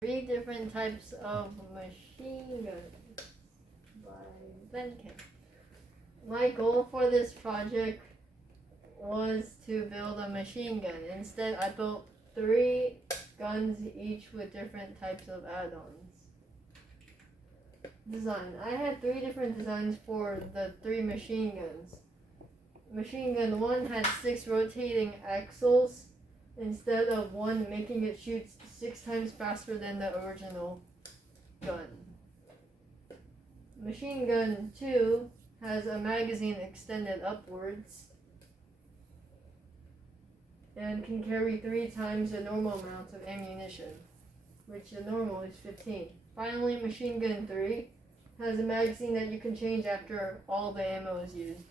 3 different types of machine guns by Benken. My goal for this project was to build a machine gun. Instead, I built 3 guns, each with different types of add-ons. Design. I had 3 different designs for the 3 machine guns. Machine gun 1 had 6 rotating axles instead of 1, making it shoot 6 times faster than the original gun. Machine gun 2 has a magazine extended upwards and can carry 3 times the normal amount of ammunition, which the normal is 15. Finally, machine gun 3 has a magazine that you can change after all the ammo is used.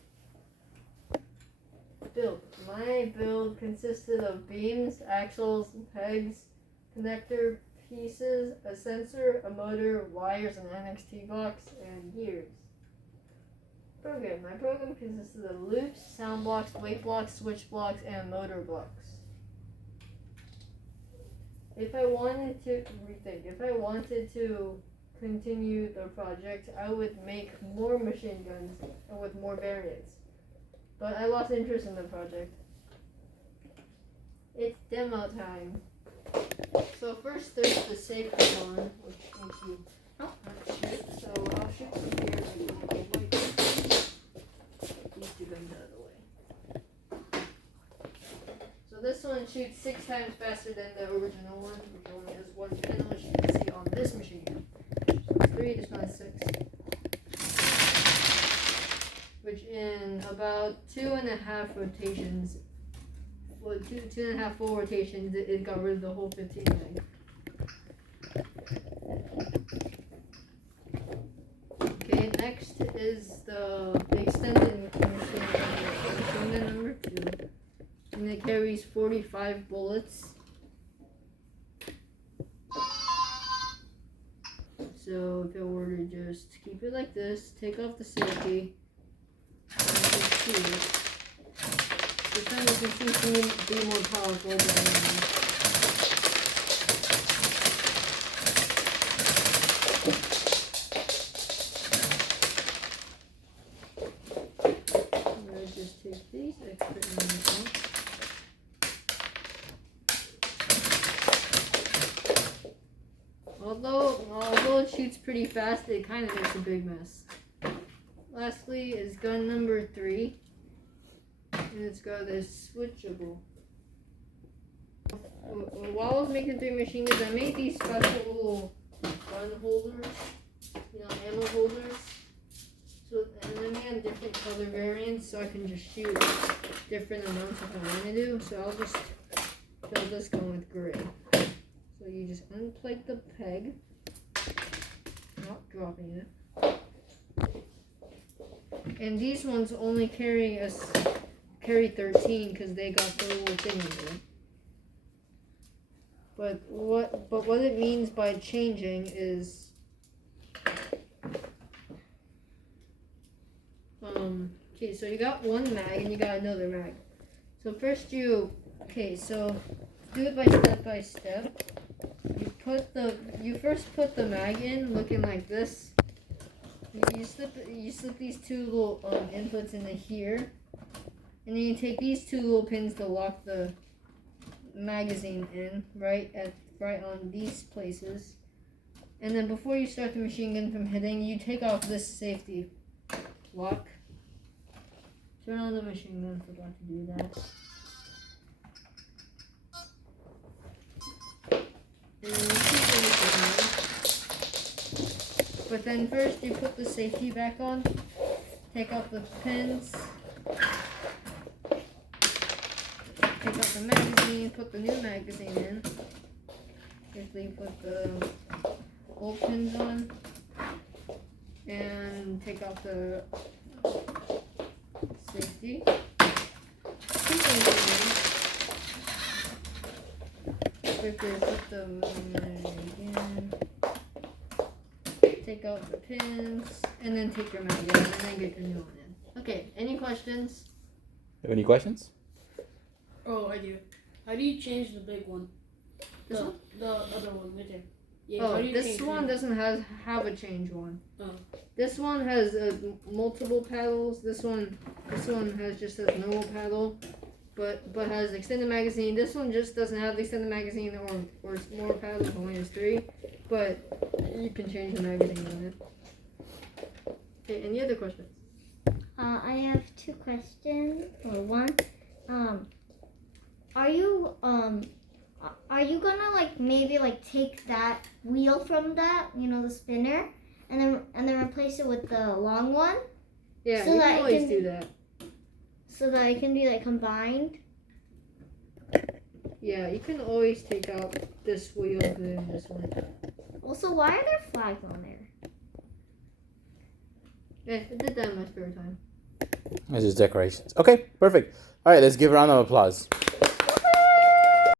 Build. My build consisted of beams, axles, pegs, connector pieces, a sensor, a motor, wires, an NXT box, and gears. Program. My program consisted of loops, sound blocks, weight blocks, switch blocks, and motor blocks. If I wanted to continue the project, I would make more machine guns with more variants. But I lost interest in the project. It's demo time. So first there's the safety one, which makes you not shoot. So I'll shoot some here and these 2 guns out of the way. So this one shoots 6 times faster than the original one, which only has 1 pin, which you can see on this machine gun. So it's 3, this one is 6. Which in about 2.5 rotations, well, two and a half full rotations, it got rid of the whole 15 mag. Okay, next is the extended machine gun number 2, and it carries 45 bullets. So if I were to just keep it like this, take off the safety. This time you can see it be more powerful than I'm going to just take these extra units out. Although it shoots pretty fast, it kind of makes a big mess. Lastly is gun number 3, and it's got this switchable. While I was making 3 machine guns, I made these special little gun holders, ammo holders. So, and I made different color variants so I can just shoot different amounts if I want to do. So I'll just fill this gun with gray. So you just unplug the peg, not dropping it. And these ones only carry 13 because they got the little thing in there. But what it means by changing is okay, so you got 1 mag and you got another mag. So first so do it by step. You first put the mag in looking like this. You slip these 2 little inputs into here, and then you take these 2 little pins to lock the magazine in right on these places. And then before you start the machine gun from hitting, you take off this safety lock. Turn on the machine gun. Forgot to do that. And then you keep it on. But then first you put the safety back on, take out the pins, take out the magazine, put the new magazine in, quickly put the old pins on, and take out the safety. Quickly put the mag in. Take out the pins, and then take your mag out, and then get your new one in. Okay, any questions? Have any questions? Oh, I do. How do you change the big one? This one? The other one, right there. Yeah, how do you this change one it? doesn't have a change one. Oh. This one has multiple paddles. This one has just a normal paddle, but has extended magazine. This one just doesn't have the extended magazine or it's more paddles, only has 3, but you can change the magazine on it. Okay, any other questions? I have 2 questions. Or one. Are you gonna like maybe like take that wheel from that, the spinner, and then replace it with the long one? Yeah, So you that can it always can- do that. So that it can be like combined? Yeah, you can always take out this wheel and put in this one. Also, why are there flags on there? Yeah, I did that in my spare time. This is decorations. Okay, perfect. All right, let's give a round of applause.